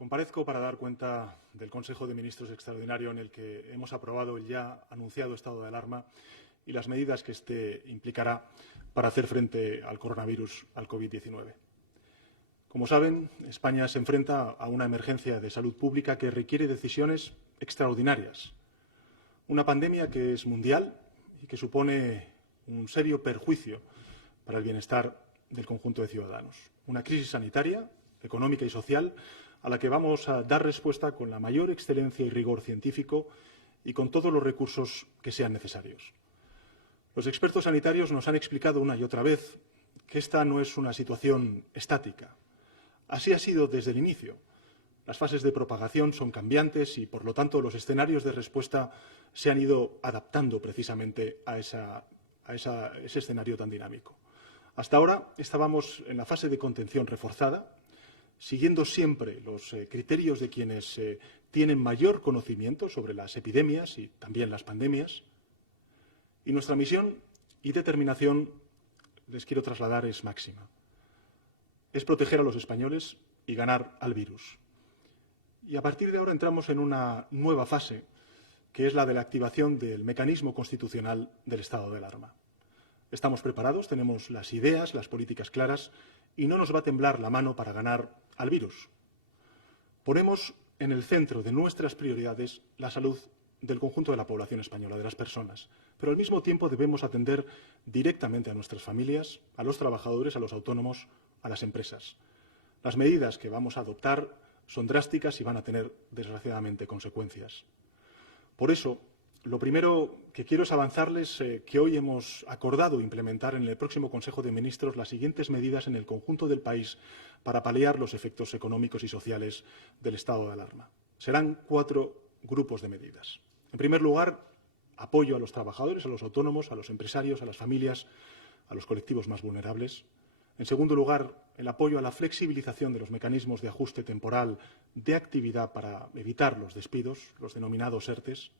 Comparezco para dar cuenta del Consejo de Ministros extraordinario en el que hemos aprobado el ya anunciado estado de alarma y las medidas que éste implicará para hacer frente al coronavirus, al COVID-19. Como saben, España se enfrenta a una emergencia de salud pública que requiere decisiones extraordinarias. Una pandemia que es mundial y que supone un serio perjuicio para el bienestar del conjunto de ciudadanos. Una crisis sanitaria, económica y social a la que vamos a dar respuesta con la mayor excelencia y rigor científico y con todos los recursos que sean necesarios. Los expertos sanitarios nos han explicado una y otra vez que esta no es una situación estática. Así ha sido desde el inicio. Las fases de propagación son cambiantes y, por lo tanto, los escenarios de respuesta se han ido adaptando precisamente a ese escenario tan dinámico. Hasta ahora estábamos en la fase de contención reforzada, siguiendo siempre los criterios de quienes tienen mayor conocimiento sobre las epidemias y también las pandemias. Y nuestra misión y determinación, les quiero trasladar, es máxima. Es proteger a los españoles y ganar al virus. Y a partir de ahora entramos en una nueva fase, que es la de la activación del mecanismo constitucional del estado de alarma. Estamos preparados, tenemos las ideas, las políticas claras y no nos va a temblar la mano para ganar al virus. Ponemos en el centro de nuestras prioridades la salud del conjunto de la población española, de las personas, pero al mismo tiempo debemos atender directamente a nuestras familias, a los trabajadores, a los autónomos, a las empresas. Las medidas que vamos a adoptar son drásticas y van a tener, desgraciadamente, consecuencias. Por eso, lo primero que quiero es avanzarles que hoy hemos acordado implementar en el próximo Consejo de Ministros las siguientes medidas en el conjunto del país para paliar los efectos económicos y sociales del estado de alarma. Serán 4 grupos de medidas. En primer lugar, apoyo a los trabajadores, a los autónomos, a los empresarios, a las familias, a los colectivos más vulnerables. En segundo lugar, el apoyo a la flexibilización de los mecanismos de ajuste temporal de actividad para evitar los despidos, los denominados ERTEs.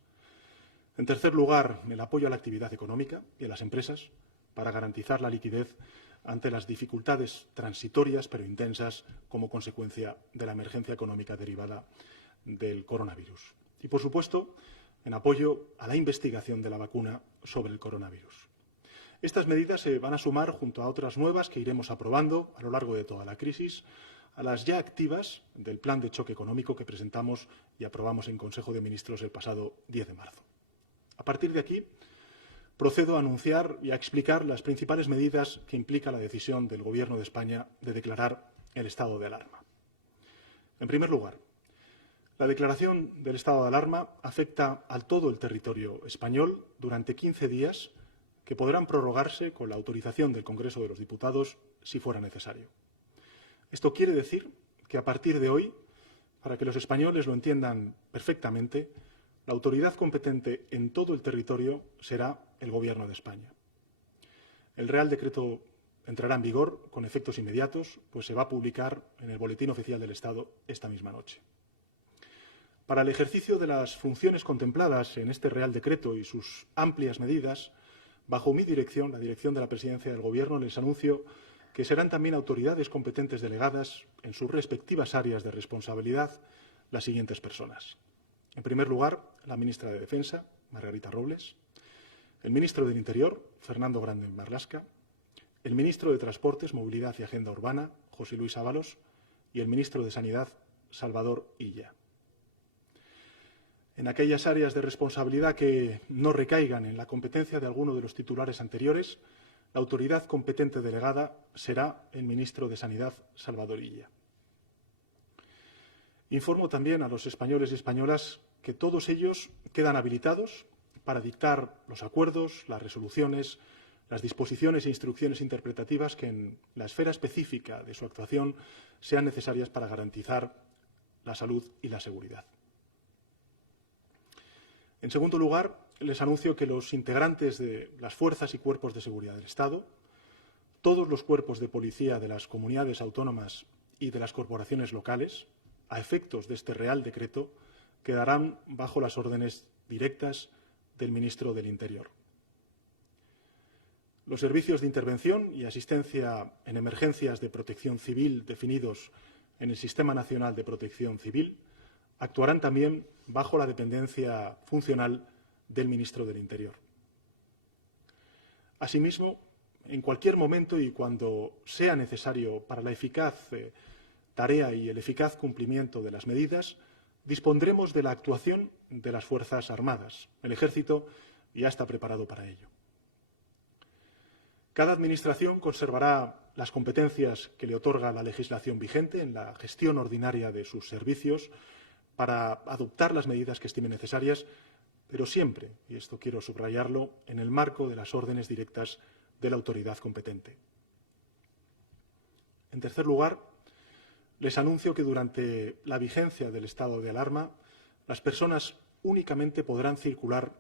En tercer lugar, el apoyo a la actividad económica y a las empresas para garantizar la liquidez ante las dificultades transitorias pero intensas como consecuencia de la emergencia económica derivada del coronavirus. Y, por supuesto, en apoyo a la investigación de la vacuna sobre el coronavirus. Estas medidas se van a sumar junto a otras nuevas que iremos aprobando a lo largo de toda la crisis, a las ya activas del plan de choque económico que presentamos y aprobamos en Consejo de Ministros el pasado 10 de marzo. A partir de aquí, procedo a anunciar y a explicar las principales medidas que implica la decisión del Gobierno de España de declarar el estado de alarma. En primer lugar, la declaración del estado de alarma afecta a todo el territorio español durante 15 días que podrán prorrogarse con la autorización del Congreso de los Diputados si fuera necesario. Esto quiere decir que a partir de hoy, para que los españoles lo entiendan perfectamente, la autoridad competente en todo el territorio será el Gobierno de España. El Real Decreto entrará en vigor con efectos inmediatos, pues se va a publicar en el Boletín Oficial del Estado esta misma noche. Para el ejercicio de las funciones contempladas en este Real Decreto y sus amplias medidas, bajo mi dirección, la dirección de la Presidencia del Gobierno, les anuncio que serán también autoridades competentes delegadas en sus respectivas áreas de responsabilidad las siguientes personas. En primer lugar, la ministra de Defensa, Margarita Robles, el ministro del Interior, Fernando Grande Marlaska, el ministro de Transportes, Movilidad y Agenda Urbana, José Luis Ábalos, y el ministro de Sanidad, Salvador Illa. En aquellas áreas de responsabilidad que no recaigan en la competencia de alguno de los titulares anteriores, la autoridad competente delegada será el ministro de Sanidad, Salvador Illa. Informo también a los españoles y españolas que todos ellos quedan habilitados para dictar los acuerdos, las resoluciones, las disposiciones e instrucciones interpretativas que en la esfera específica de su actuación sean necesarias para garantizar la salud y la seguridad. En segundo lugar, les anuncio que los integrantes de las fuerzas y cuerpos de seguridad del Estado, todos los cuerpos de policía de las comunidades autónomas y de las corporaciones locales, a efectos de este Real Decreto, quedarán bajo las órdenes directas del ministro del Interior. Los servicios de intervención y asistencia en emergencias de protección civil definidos en el Sistema Nacional de Protección Civil actuarán también bajo la dependencia funcional del Ministro del Interior. Asimismo, en cualquier momento y cuando sea necesario para la eficaz tarea y el eficaz cumplimiento de las medidas, dispondremos de la actuación de las Fuerzas Armadas. El Ejército ya está preparado para ello. Cada Administración conservará las competencias que le otorga la legislación vigente en la gestión ordinaria de sus servicios para adoptar las medidas que estime necesarias, pero siempre, y esto quiero subrayarlo, en el marco de las órdenes directas de la autoridad competente. En tercer lugar, les anuncio que durante la vigencia del estado de alarma, las personas únicamente podrán circular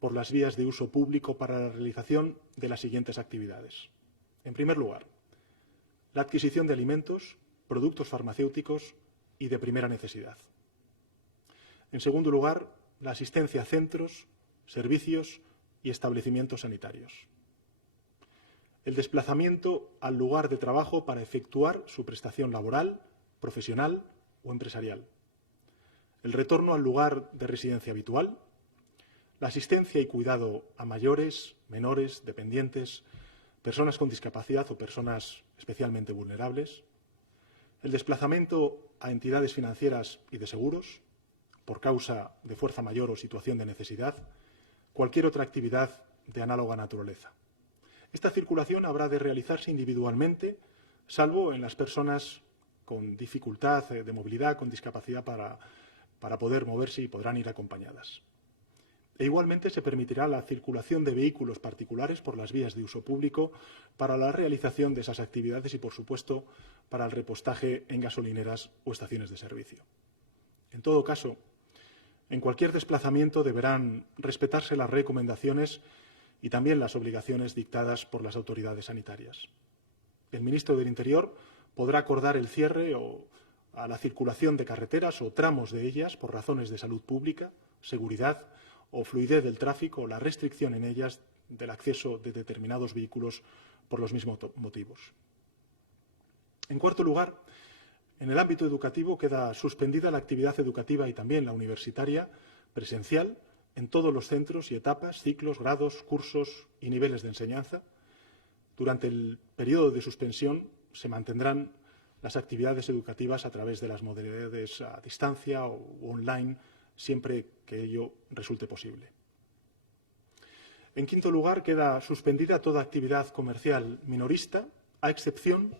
por las vías de uso público para la realización de las siguientes actividades. En primer lugar, la adquisición de alimentos, productos farmacéuticos y de primera necesidad. En segundo lugar, la asistencia a centros, servicios y establecimientos sanitarios. El desplazamiento al lugar de trabajo para efectuar su prestación laboral, profesional o empresarial. El retorno al lugar de residencia habitual. La asistencia y cuidado a mayores, menores, dependientes, personas con discapacidad o personas especialmente vulnerables. El desplazamiento a entidades financieras y de seguros por causa de fuerza mayor o situación de necesidad. Cualquier otra actividad de análoga naturaleza. Esta circulación habrá de realizarse individualmente, salvo en las personas con dificultad de movilidad, con discapacidad para poder moverse y podrán ir acompañadas. E igualmente se permitirá la circulación de vehículos particulares por las vías de uso público para la realización de esas actividades y, por supuesto, para el repostaje en gasolineras o estaciones de servicio. En todo caso, en cualquier desplazamiento deberán respetarse las recomendaciones y también las obligaciones dictadas por las autoridades sanitarias. El Ministro del Interior podrá acordar el cierre a la circulación de carreteras o tramos de ellas por razones de salud pública, seguridad o fluidez del tráfico o la restricción en ellas del acceso de determinados vehículos por los mismos motivos. En cuarto lugar, en el ámbito educativo queda suspendida la actividad educativa y también la universitaria presencial en todos los centros y etapas, ciclos, grados, cursos y niveles de enseñanza. Durante el periodo de suspensión se mantendrán las actividades educativas a través de las modalidades a distancia o online, siempre que ello resulte posible. En quinto lugar, queda suspendida toda actividad comercial minorista, a excepción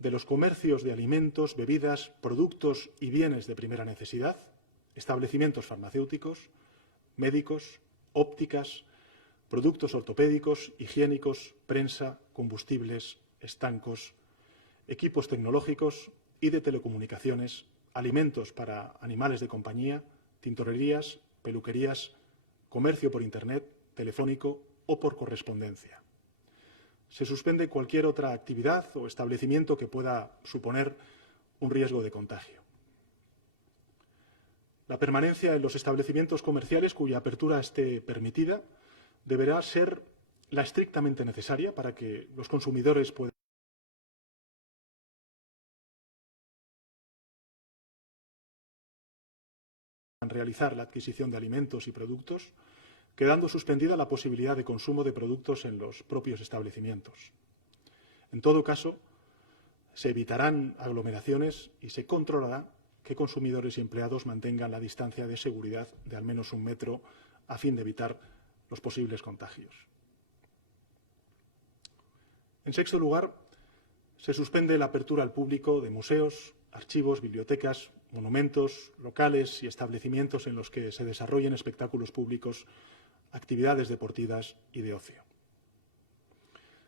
de los comercios de alimentos, bebidas, productos y bienes de primera necesidad, establecimientos farmacéuticos, médicos, ópticas, productos ortopédicos, higiénicos, prensa, combustibles, estancos, equipos tecnológicos y de telecomunicaciones, alimentos para animales de compañía, tintorerías, peluquerías, comercio por Internet, telefónico o por correspondencia. Se suspende cualquier otra actividad o establecimiento que pueda suponer un riesgo de contagio. La permanencia en los establecimientos comerciales cuya apertura esté permitida deberá ser la estrictamente necesaria para que los consumidores puedan realizar la adquisición de alimentos y productos, quedando suspendida la posibilidad de consumo de productos en los propios establecimientos. En todo caso, se evitarán aglomeraciones y se controlará que consumidores y empleados mantengan la distancia de seguridad de al menos 1 metro a fin de evitar los posibles contagios. En sexto lugar, se suspende la apertura al público de museos, archivos, bibliotecas, monumentos, locales y establecimientos en los que se desarrollen espectáculos públicos, actividades deportivas y de ocio.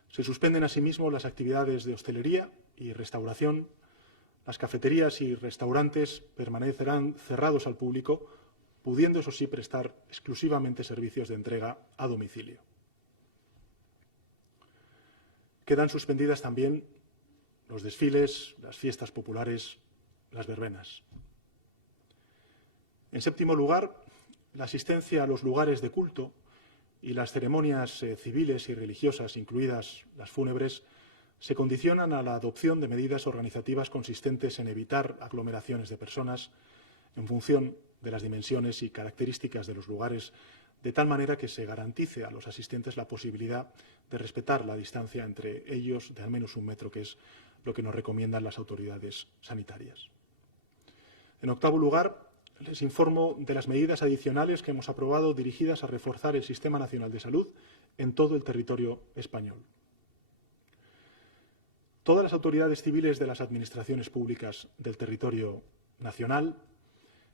Se suspenden asimismo las actividades de hostelería y restauración. Las cafeterías y restaurantes permanecerán cerrados al público, pudiendo, eso sí, prestar exclusivamente servicios de entrega a domicilio. Quedan suspendidas también los desfiles, las fiestas populares, las verbenas. En séptimo lugar, la asistencia a los lugares de culto y las ceremonias civiles y religiosas, incluidas las fúnebres, se condicionan a la adopción de medidas organizativas consistentes en evitar aglomeraciones de personas en función de las dimensiones y características de los lugares, de tal manera que se garantice a los asistentes la posibilidad de respetar la distancia entre ellos de al menos 1 metro, que es lo que nos recomiendan las autoridades sanitarias. En octavo lugar, les informo de las medidas adicionales que hemos aprobado dirigidas a reforzar el Sistema Nacional de Salud en todo el territorio español. Todas las autoridades civiles de las administraciones públicas del territorio nacional,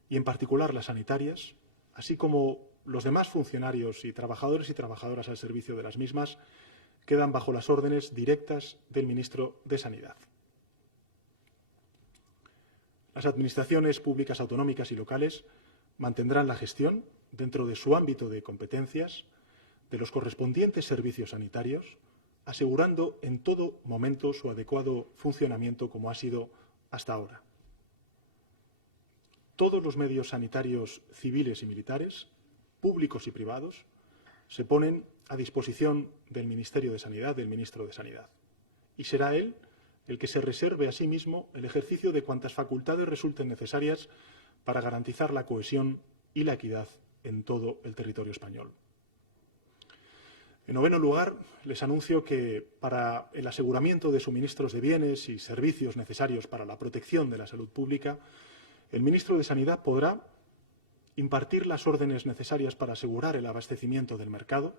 y en particular las sanitarias, así como los demás funcionarios y trabajadoras al servicio de las mismas, quedan bajo las órdenes directas del ministro de Sanidad. Las administraciones públicas autonómicas y locales mantendrán la gestión, dentro de su ámbito de competencias, de los correspondientes servicios sanitarios, asegurando en todo momento su adecuado funcionamiento como ha sido hasta ahora. Todos los medios sanitarios civiles y militares, públicos y privados, se ponen a disposición del Ministerio de Sanidad, del Ministro de Sanidad. Y será él el que se reserve a sí mismo el ejercicio de cuantas facultades resulten necesarias para garantizar la cohesión y la equidad en todo el territorio español. En noveno lugar, les anuncio que para el aseguramiento de suministros de bienes y servicios necesarios para la protección de la salud pública, el ministro de Sanidad podrá impartir las órdenes necesarias para asegurar el abastecimiento del mercado,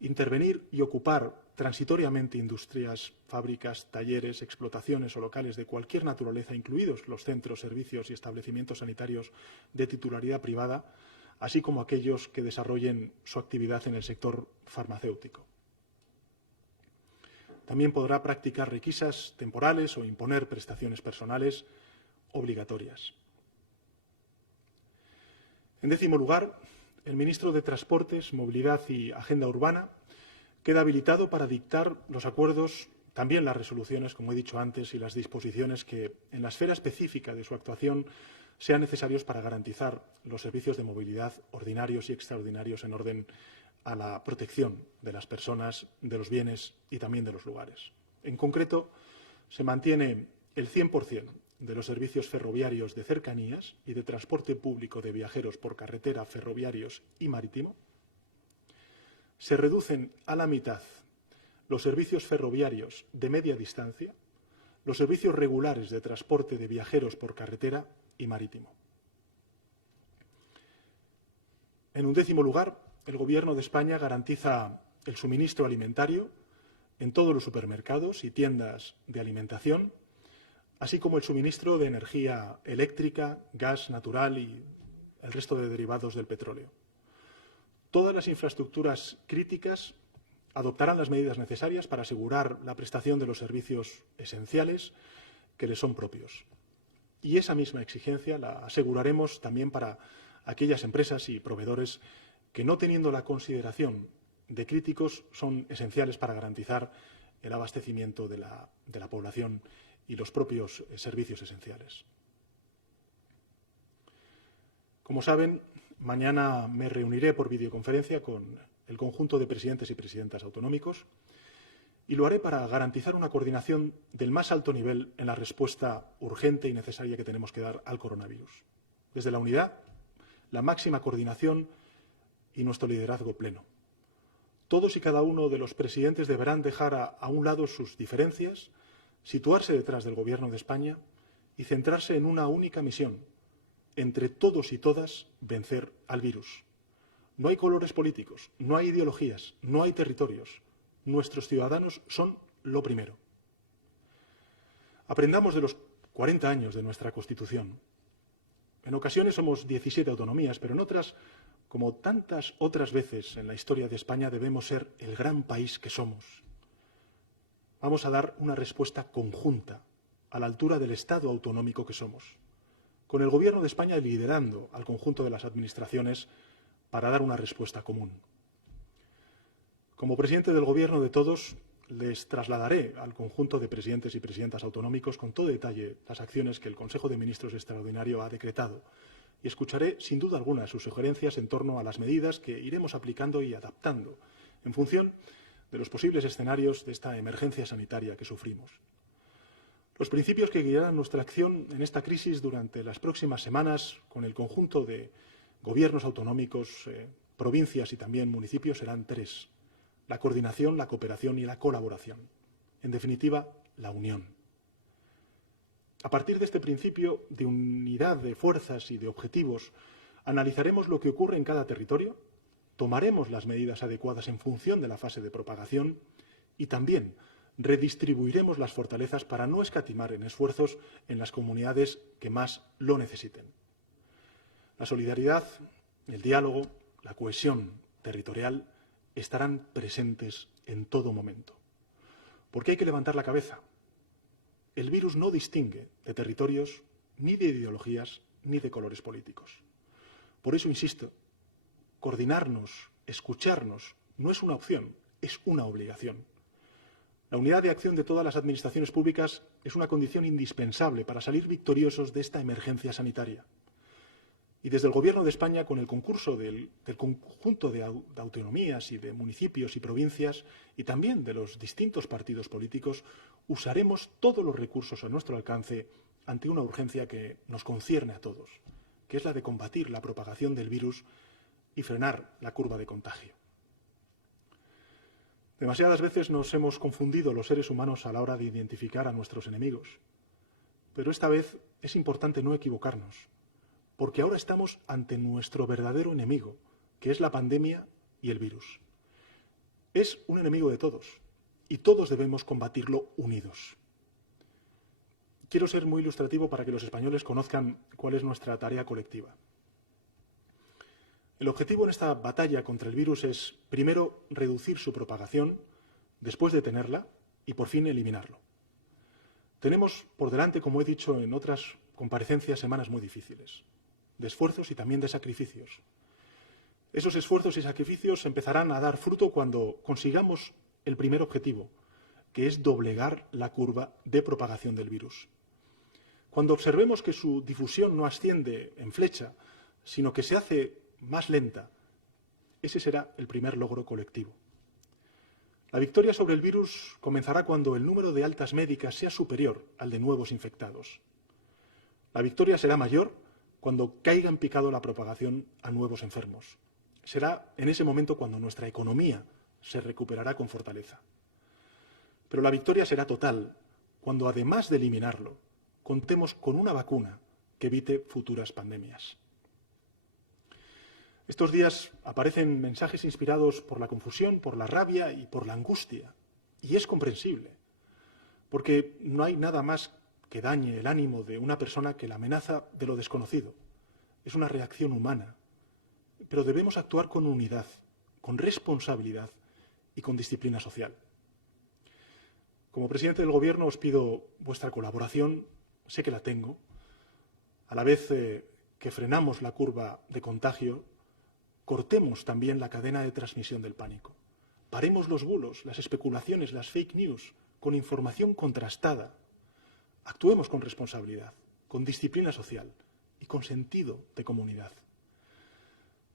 intervenir y ocupar transitoriamente industrias, fábricas, talleres, explotaciones o locales de cualquier naturaleza, incluidos los centros, servicios y establecimientos sanitarios de titularidad privada, así como aquellos que desarrollen su actividad en el sector farmacéutico. También podrá practicar requisas temporales o imponer prestaciones personales obligatorias. En décimo lugar, el ministro de Transportes, Movilidad y Agenda Urbana queda habilitado para dictar los acuerdos, también las resoluciones, como he dicho antes, y las disposiciones que, en la esfera específica de su actuación, sean necesarios para garantizar los servicios de movilidad ordinarios y extraordinarios en orden a la protección de las personas, de los bienes y también de los lugares. En concreto, se mantiene el 100% de los servicios ferroviarios de cercanías y de transporte público de viajeros por carretera, ferroviarios y marítimo. Se reducen a la mitad los servicios ferroviarios de media distancia, los servicios regulares de transporte de viajeros por carretera y marítimo. En un décimo lugar, el Gobierno de España garantiza el suministro alimentario en todos los supermercados y tiendas de alimentación, así como el suministro de energía eléctrica, gas natural y el resto de derivados del petróleo. Todas las infraestructuras críticas adoptarán las medidas necesarias para asegurar la prestación de los servicios esenciales que les son propios. Y esa misma exigencia la aseguraremos también para aquellas empresas y proveedores que, no teniendo la consideración de críticos, son esenciales para garantizar el abastecimiento de la población y los propios servicios esenciales. Como saben, mañana me reuniré por videoconferencia con el conjunto de presidentes y presidentas autonómicos y lo haré para garantizar una coordinación del más alto nivel en la respuesta urgente y necesaria que tenemos que dar al coronavirus. Desde la unidad, la máxima coordinación y nuestro liderazgo pleno. Todos y cada uno de los presidentes deberán dejar a un lado sus diferencias, situarse detrás del Gobierno de España y centrarse en una única misión: entre todos y todas, vencer al virus. No hay colores políticos, no hay ideologías, no hay territorios. Nuestros ciudadanos son lo primero. Aprendamos de los 40 años de nuestra Constitución. En ocasiones somos 17 autonomías, pero en otras, como tantas otras veces en la historia de España, debemos ser el gran país que somos. Vamos a dar una respuesta conjunta, a la altura del Estado autonómico que somos, con el Gobierno de España liderando al conjunto de las administraciones para dar una respuesta común. Como presidente del Gobierno de todos, les trasladaré al conjunto de presidentes y presidentas autonómicos con todo detalle las acciones que el Consejo de Ministros extraordinario ha decretado y escucharé, sin duda alguna, sus sugerencias en torno a las medidas que iremos aplicando y adaptando en función de los posibles escenarios de esta emergencia sanitaria que sufrimos. Los principios que guiarán nuestra acción en esta crisis durante las próximas semanas con el conjunto de gobiernos autonómicos, provincias y también municipios serán tres: la coordinación, la cooperación y la colaboración. En definitiva, la unión. A partir de este principio de unidad de fuerzas y de objetivos, analizaremos lo que ocurre en cada territorio, tomaremos las medidas adecuadas en función de la fase de propagación y también redistribuiremos las fortalezas para no escatimar en esfuerzos en las comunidades que más lo necesiten. La solidaridad, el diálogo, la cohesión territorial estarán presentes en todo momento. Porque hay que levantar la cabeza. El virus no distingue de territorios, ni de ideologías, ni de colores políticos. Por eso insisto, coordinarnos, escucharnos, no es una opción, es una obligación. La unidad de acción de todas las administraciones públicas es una condición indispensable para salir victoriosos de esta emergencia sanitaria. Y desde el Gobierno de España, con el concurso del conjunto de autonomías y de municipios y provincias, y también de los distintos partidos políticos, usaremos todos los recursos a nuestro alcance ante una urgencia que nos concierne a todos, que es la de combatir la propagación del virus y frenar la curva de contagio. Demasiadas veces nos hemos confundido los seres humanos a la hora de identificar a nuestros enemigos. Pero esta vez es importante no equivocarnos, porque ahora estamos ante nuestro verdadero enemigo, que es la pandemia y el virus. Es un enemigo de todos, y todos debemos combatirlo unidos. Quiero ser muy ilustrativo para que los españoles conozcan cuál es nuestra tarea colectiva. El objetivo en esta batalla contra el virus es, primero, reducir su propagación, después detenerla y, por fin, eliminarlo. Tenemos por delante, como he dicho en otras comparecencias, semanas muy difíciles, de esfuerzos y también de sacrificios. Esos esfuerzos y sacrificios empezarán a dar fruto cuando consigamos el primer objetivo, que es doblegar la curva de propagación del virus. Cuando observemos que su difusión no asciende en flecha, sino que se hace más lenta, ese será el primer logro colectivo. La victoria sobre el virus comenzará cuando el número de altas médicas sea superior al de nuevos infectados. La victoria será mayor cuando caiga en picado la propagación a nuevos enfermos. Será en ese momento cuando nuestra economía se recuperará con fortaleza. Pero la victoria será total cuando, además de eliminarlo, contemos con una vacuna que evite futuras pandemias. Estos días aparecen mensajes inspirados por la confusión, por la rabia y por la angustia. Y es comprensible, porque no hay nada más que dañe el ánimo de una persona que la amenaza de lo desconocido. Es una reacción humana, pero debemos actuar con unidad, con responsabilidad y con disciplina social. Como presidente del Gobierno os pido vuestra colaboración, sé que la tengo, a la vez que frenamos la curva de contagio. Cortemos también la cadena de transmisión del pánico. Paremos los bulos, las especulaciones, las fake news, con información contrastada. Actuemos con responsabilidad, con disciplina social y con sentido de comunidad.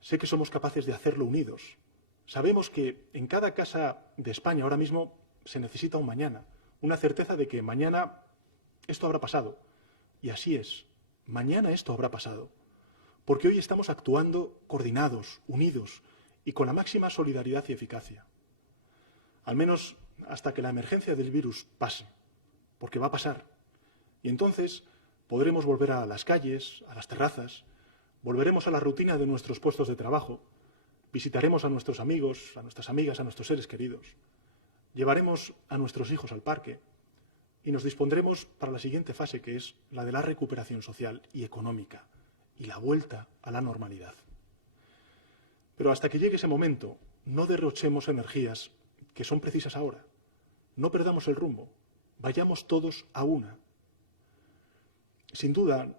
Sé que somos capaces de hacerlo unidos. Sabemos que en cada casa de España ahora mismo se necesita un mañana, una certeza de que mañana esto habrá pasado. Y así es, mañana esto habrá pasado. Porque hoy estamos actuando coordinados, unidos y con la máxima solidaridad y eficacia. Al menos hasta que la emergencia del virus pase, porque va a pasar. Y entonces podremos volver a las calles, a las terrazas, volveremos a la rutina de nuestros puestos de trabajo, visitaremos a nuestros amigos, a nuestras amigas, a nuestros seres queridos, llevaremos a nuestros hijos al parque y nos dispondremos para la siguiente fase, que es la de la recuperación social y económica y la vuelta a la normalidad. Pero hasta que llegue ese momento, no derrochemos energías que son precisas ahora. No perdamos el rumbo, vayamos todos a una. Sin duda,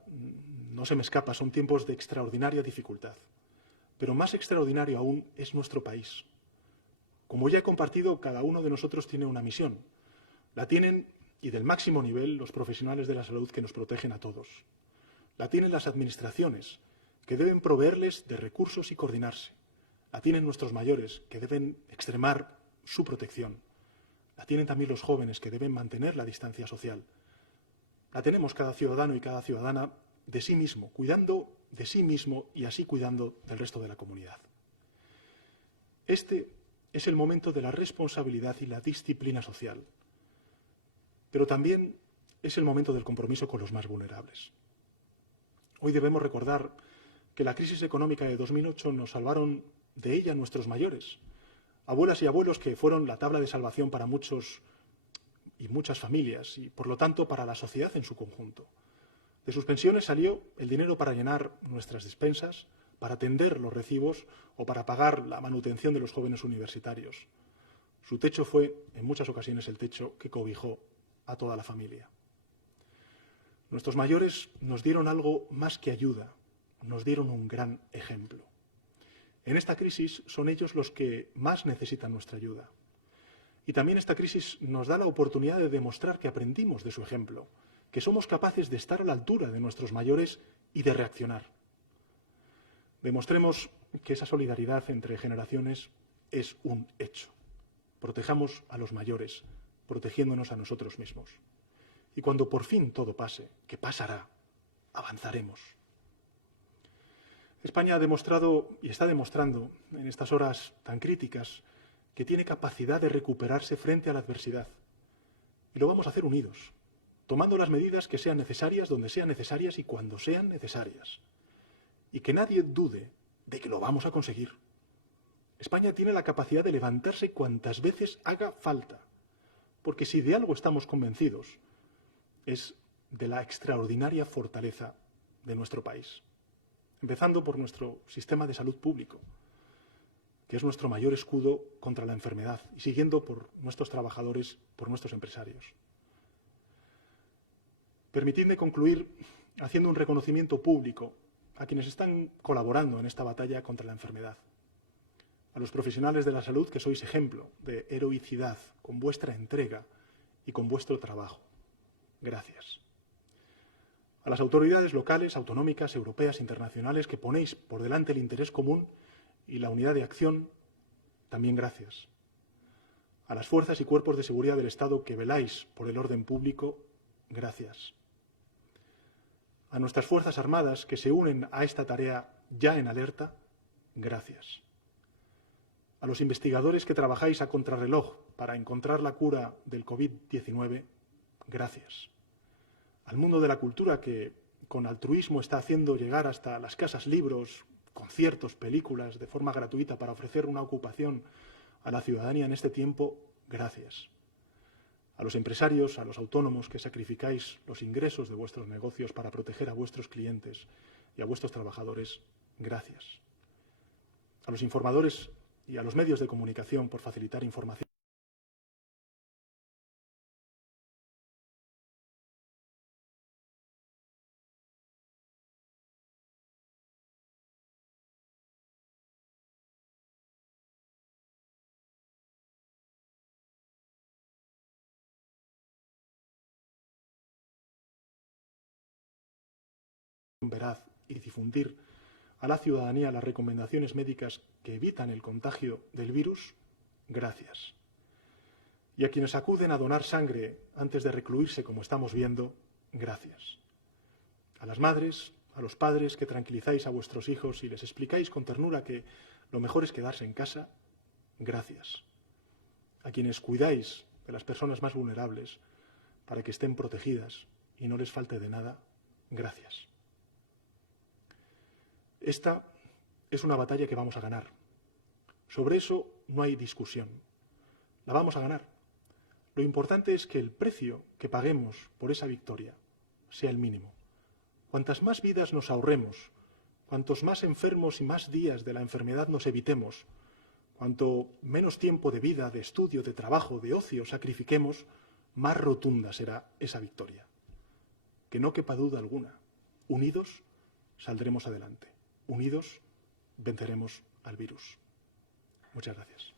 no se me escapa, son tiempos de extraordinaria dificultad. Pero más extraordinario aún es nuestro país. Como ya he compartido, cada uno de nosotros tiene una misión. La tienen, y del máximo nivel, los profesionales de la salud que nos protegen a todos. La tienen las administraciones, que deben proveerles de recursos y coordinarse. La tienen nuestros mayores, que deben extremar su protección. La tienen también los jóvenes, que deben mantener la distancia social. La tenemos cada ciudadano y cada ciudadana de sí mismo, cuidando de sí mismo y así cuidando del resto de la comunidad. Este es el momento de la responsabilidad y la disciplina social, pero también es el momento del compromiso con los más vulnerables. Hoy debemos recordar que la crisis económica de 2008 nos salvaron de ella nuestros mayores, abuelas y abuelos que fueron la tabla de salvación para muchos y muchas familias y, por lo tanto, para la sociedad en su conjunto. De sus pensiones salió el dinero para llenar nuestras despensas, para atender los recibos o para pagar la manutención de los jóvenes universitarios. Su techo fue, en muchas ocasiones, el techo que cobijó a toda la familia. Nuestros mayores nos dieron algo más que ayuda, nos dieron un gran ejemplo. En esta crisis son ellos los que más necesitan nuestra ayuda. Y también esta crisis nos da la oportunidad de demostrar que aprendimos de su ejemplo, que somos capaces de estar a la altura de nuestros mayores y de reaccionar. Demostremos que esa solidaridad entre generaciones es un hecho. Protejamos a los mayores, protegiéndonos a nosotros mismos. Y cuando por fin todo pase, que pasará, avanzaremos. España ha demostrado y está demostrando en estas horas tan críticas que tiene capacidad de recuperarse frente a la adversidad. Y lo vamos a hacer unidos, tomando las medidas que sean necesarias donde sean necesarias y cuando sean necesarias. Y que nadie dude de que lo vamos a conseguir. España tiene la capacidad de levantarse cuantas veces haga falta, porque si de algo estamos convencidos, es de la extraordinaria fortaleza de nuestro país. Empezando por nuestro sistema de salud público, que es nuestro mayor escudo contra la enfermedad, y siguiendo por nuestros trabajadores, por nuestros empresarios. Permitidme concluir haciendo un reconocimiento público a quienes están colaborando en esta batalla contra la enfermedad. A los profesionales de la salud que sois ejemplo de heroicidad con vuestra entrega y con vuestro trabajo. Gracias. A las autoridades locales, autonómicas, europeas, internacionales que ponéis por delante el interés común y la unidad de acción, también gracias. A las fuerzas y cuerpos de seguridad del Estado que veláis por el orden público, gracias. A nuestras Fuerzas Armadas que se unen a esta tarea ya en alerta, gracias. A los investigadores que trabajáis a contrarreloj para encontrar la cura del COVID-19, gracias. Al mundo de la cultura que con altruismo está haciendo llegar hasta las casas libros, conciertos, películas de forma gratuita para ofrecer una ocupación a la ciudadanía en este tiempo, gracias. A los empresarios, a los autónomos que sacrificáis los ingresos de vuestros negocios para proteger a vuestros clientes y a vuestros trabajadores, gracias. A los informadores y a los medios de comunicación por facilitar información. Veraz y difundir a la ciudadanía las recomendaciones médicas que evitan el contagio del virus, gracias. Y a quienes acuden a donar sangre antes de recluirse, como estamos viendo, gracias. A las madres, a los padres que tranquilizáis a vuestros hijos y les explicáis con ternura que lo mejor es quedarse en casa, gracias. A quienes cuidáis de las personas más vulnerables para que estén protegidas y no les falte de nada, gracias. Esta es una batalla que vamos a ganar. Sobre eso no hay discusión. La vamos a ganar. Lo importante es que el precio que paguemos por esa victoria sea el mínimo. Cuantas más vidas nos ahorremos, cuantos más enfermos y más días de la enfermedad nos evitemos, cuanto menos tiempo de vida, de estudio, de trabajo, de ocio sacrifiquemos, más rotunda será esa victoria. Que no quepa duda alguna. Unidos saldremos adelante. Unidos venceremos al virus. Muchas gracias.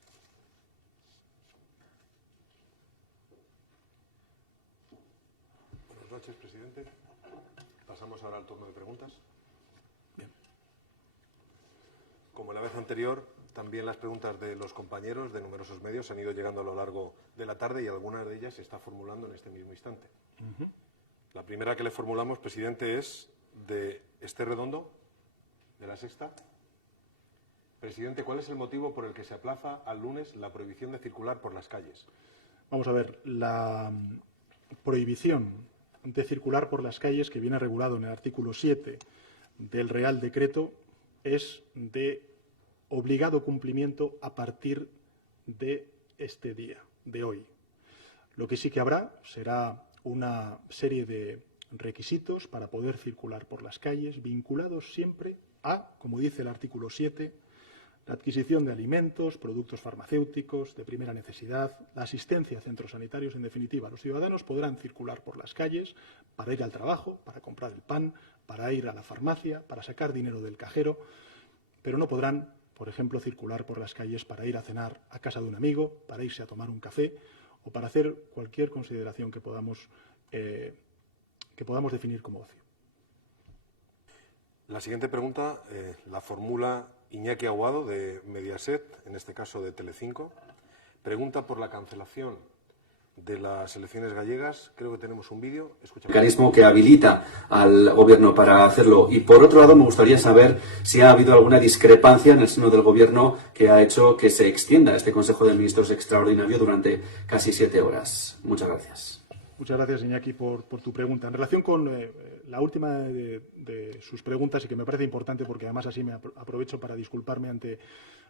Buenas noches, presidente. Pasamos ahora al turno de preguntas. Bien. Como la vez anterior, También las preguntas de los compañeros de numerosos medios han ido llegando a lo largo de la tarde y algunas de ellas se está formulando en este mismo instante. La primera que le formulamos, presidente, es de Esther Redondo, de La Sexta. Presidente, ¿cuál es el motivo por el que se aplaza al lunes la prohibición de circular por las calles? Vamos a ver, la prohibición de circular por las calles, que viene regulado en el artículo 7 del Real Decreto, es de obligado cumplimiento a partir de este día, de hoy. Lo que sí que habrá será una serie de requisitos para poder circular por las calles, vinculados siempre a, como dice el artículo 7, la adquisición de alimentos, productos farmacéuticos de primera necesidad, la asistencia a centros sanitarios. En definitiva, los ciudadanos podrán circular por las calles para ir al trabajo, para comprar el pan, para ir a la farmacia, para sacar dinero del cajero, pero no podrán, por ejemplo, circular por las calles para ir a cenar a casa de un amigo, para irse a tomar un café o para hacer cualquier consideración que podamos definir como ocio. La siguiente pregunta la formula Iñaki Aguado, de Mediaset, en este caso de Telecinco. Pregunta por la cancelación de las elecciones gallegas. Creo que tenemos un vídeo. Escuchamos. Mecanismo que habilita al Gobierno para hacerlo. Y por otro lado, me gustaría saber si ha habido alguna discrepancia en el seno del Gobierno que ha hecho que se extienda este Consejo de Ministros extraordinario durante casi 7 horas. Muchas gracias. Muchas gracias, Iñaki, por tu pregunta. En relación con la última de sus preguntas, y que me parece importante porque además así me aprovecho para disculparme ante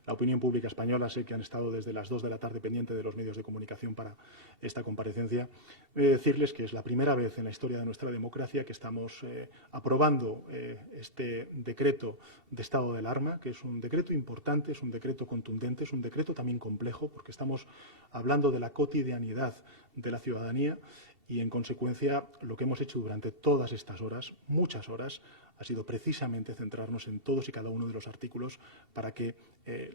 la opinión pública española. Sé que han estado desde las 2 de la tarde pendientes de los medios de comunicación para esta comparecencia. Decirles que es la primera vez en la historia de nuestra democracia que estamos aprobando este decreto de estado de alarma, que es un decreto importante, es un decreto contundente, es un decreto también complejo, porque estamos hablando de la cotidianidad de la ciudadanía. Y, en consecuencia, lo que hemos hecho durante todas estas horas, muchas horas, ha sido precisamente centrarnos en todos y cada uno de los artículos para que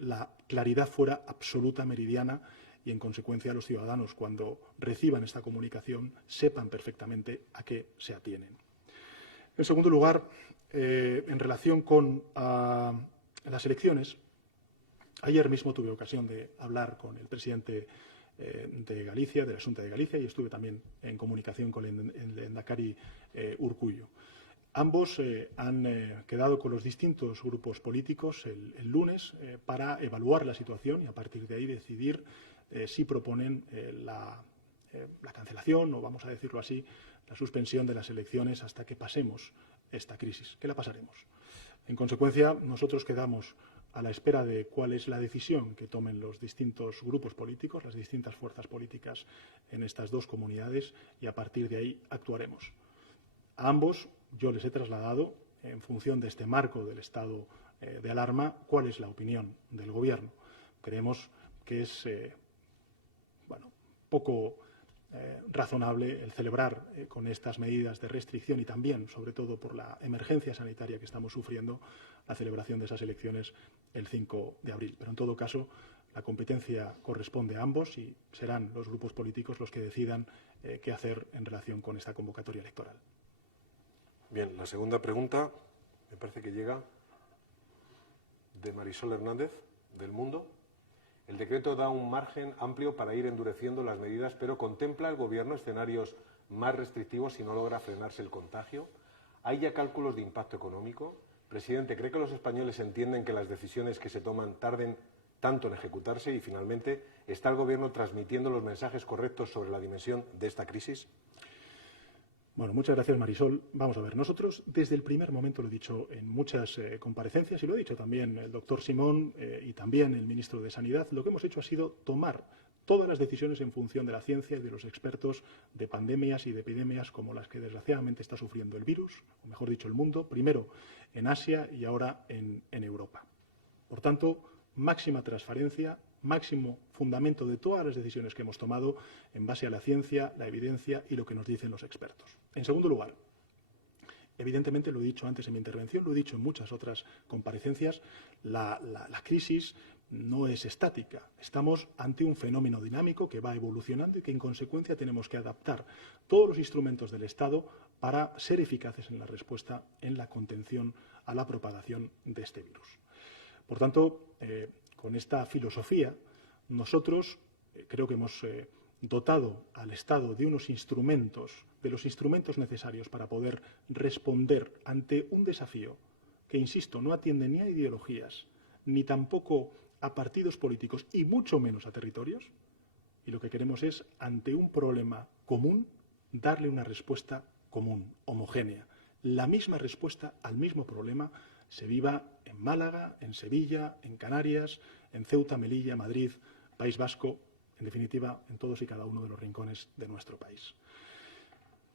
la claridad fuera absoluta, meridiana, y, en consecuencia, los ciudadanos, cuando reciban esta comunicación, sepan perfectamente a qué se atienen. En segundo lugar, en relación con las elecciones, ayer mismo tuve ocasión de hablar con el presidente de Galicia, de la Xunta de Galicia, y estuve también en comunicación con el lehendakari Urkullu. Ambos han quedado con los distintos grupos políticos el lunes para evaluar la situación y, a partir de ahí, decidir si proponen la cancelación, o, vamos a decirlo así, la suspensión de las elecciones hasta que pasemos esta crisis. ¿Qué la pasaremos? En consecuencia, nosotros quedamos a la espera de cuál es la decisión que tomen los distintos grupos políticos, las distintas fuerzas políticas en estas dos comunidades, y a partir de ahí actuaremos. A ambos yo les he trasladado, en función de este marco del estado de alarma, cuál es la opinión del Gobierno. Creemos que es poco razonable el celebrar con estas medidas de restricción y también, sobre todo por la emergencia sanitaria que estamos sufriendo, la celebración de esas elecciones el 5 de abril. Pero, en todo caso, la competencia corresponde a ambos y serán los grupos políticos los que decidan qué hacer en relación con esta convocatoria electoral. Bien, la segunda pregunta me parece que llega de Marisol Hernández, del Mundo. El decreto da un margen amplio para ir endureciendo las medidas, pero ¿contempla el Gobierno escenarios más restrictivos si no logra frenarse el contagio? ¿Hay ya cálculos de impacto económico? Presidente, ¿cree que los españoles entienden que las decisiones que se toman tarden tanto en ejecutarse? Y, finalmente, ¿está el Gobierno transmitiendo los mensajes correctos sobre la dimensión de esta crisis? Bueno, muchas gracias, Marisol. Vamos a ver, nosotros desde el primer momento, lo he dicho en muchas comparecencias y lo ha dicho también el doctor Simón y también el ministro de Sanidad, lo que hemos hecho ha sido tomar todas las decisiones en función de la ciencia y de los expertos de pandemias y de epidemias como las que desgraciadamente está sufriendo el virus, o mejor dicho, el mundo, primero en Asia y ahora en Europa. Por tanto, máxima transparencia, máximo fundamento de todas las decisiones que hemos tomado en base a la ciencia, la evidencia y lo que nos dicen los expertos. En segundo lugar, evidentemente, lo he dicho antes en mi intervención, lo he dicho en muchas otras comparecencias, la crisis no es estática. Estamos ante un fenómeno dinámico que va evolucionando y que, en consecuencia, tenemos que adaptar todos los instrumentos del Estado para ser eficaces en la respuesta, en la contención a la propagación de este virus. Por tanto, con esta filosofía, nosotros creo que hemos dotado al Estado de unos instrumentos, de los instrumentos necesarios para poder responder ante un desafío que, insisto, no atiende ni a ideologías, ni tampoco a partidos políticos, y mucho menos a territorios. Y lo que queremos es, ante un problema común, darle una respuesta común, homogénea. La misma respuesta al mismo problema se viva en Málaga, en Sevilla, en Canarias, en Ceuta, Melilla, Madrid, País Vasco, en definitiva, en todos y cada uno de los rincones de nuestro país.